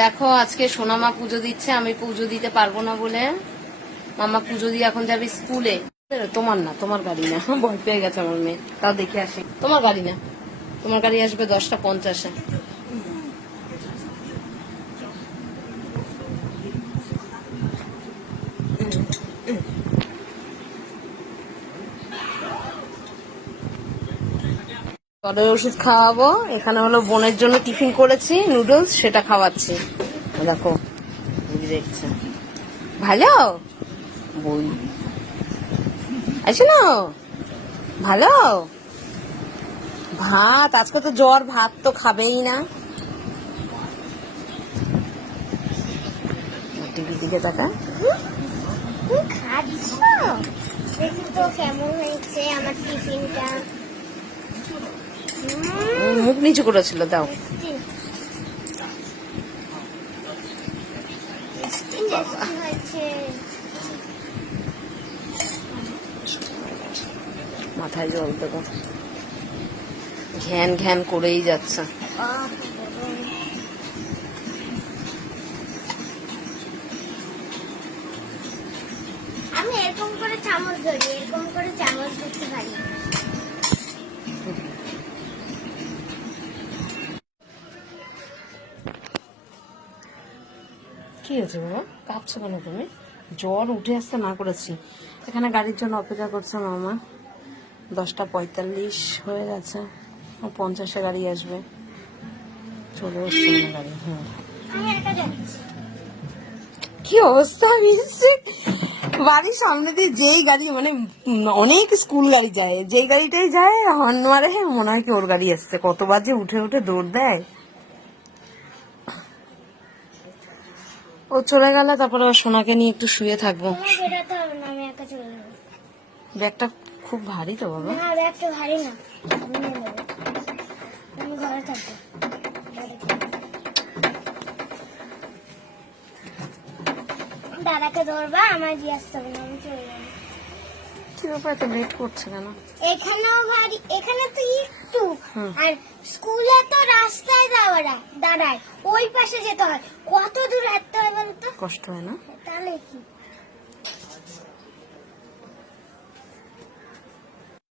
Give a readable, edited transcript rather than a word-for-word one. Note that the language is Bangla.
দেখো আজকে সোনামা পুজো দিচ্ছে, আমি পুজো দিতে পারবো না বলে মামা পুজো দিয়ে এখন যাবে স্কুলে। তোমার না, তোমার গাড়ি না, ভয় পেয়ে গেছে আমার মেয়ে। তাও দেখে আসি। তোমার গাড়ি না, তোমার গাড়ি আসবে 10টা 50-এ। জ্বরের ওষুধ খাওয়াবো। এখানে হলো বোনের জন্য টিফিন করেছি নুডলস, সেটা খাওয়াচ্ছি। দেখো দেখছে ভালো বই আছে না, ভালো ভাত। আজকে তো জ্বর, ভাত তো খাবেই না। টিভির দিকে তাকা। খাচ্ছ? দেখি তো কেমন হয়েছে আমার টিফিনটা। মুখ নিচু করেছিল, দাও। মাথায় জল দেবো, ঘ্যান ঘ্যান করেই যাচ্ছে। আমি এরকম করে চামচ ধরি, এরকম করে চামচ ধরতে পারি। কি হয়েছে বাবা, কাঁপছো কেন তুমি? জ্বর উঠে আসতে না করেছি। এখানে গাড়ির জন্য অপেক্ষা করছে মামা। 10টা 45 হয়ে গেছে, 50-এ গাড়ি আসবে। চলে এসছে না গাড়ি। হ্যাঁ, আমি একা যাচ্ছি। কি অবস্থা মিলছে বাড়ির সামনে দিয়ে। যেই গাড়ি মানে অনেক স্কুল গাড়ি যায়, যেই গাড়িটাই যায় হর্ন মারে, মনে হয় কি ওর গাড়ি আসছে। কতবার যে উঠে উঠে দৌড় দেয়। ও চলে গেলে তারপরে সোনাকে নিয়ে একটু শুয়ে থাকবো। বেরোতে হবে না, আমি একা চলে যাবো। ব্যাগটা খুব ভারী তো বাবা। না, ব্যাগটা ভারী না, আমি নিয়ে নেবো। আমি ঘরে থাকবো। দাদাকে ধরবা, আমার দিয়ে আসতে হবে না, আমি চলে যাবো। কি ব্যাপার, এত লেট করছে কেন? এখানেও ভারী, এখানে তো একটু। আর স্কুলে তো রাস্তায় দাঁড়ায়, ওই পাশে যেতে হয়। কত দূর হাঁটতে হয় বলতো? কষ্ট হয় না? তাহলে কি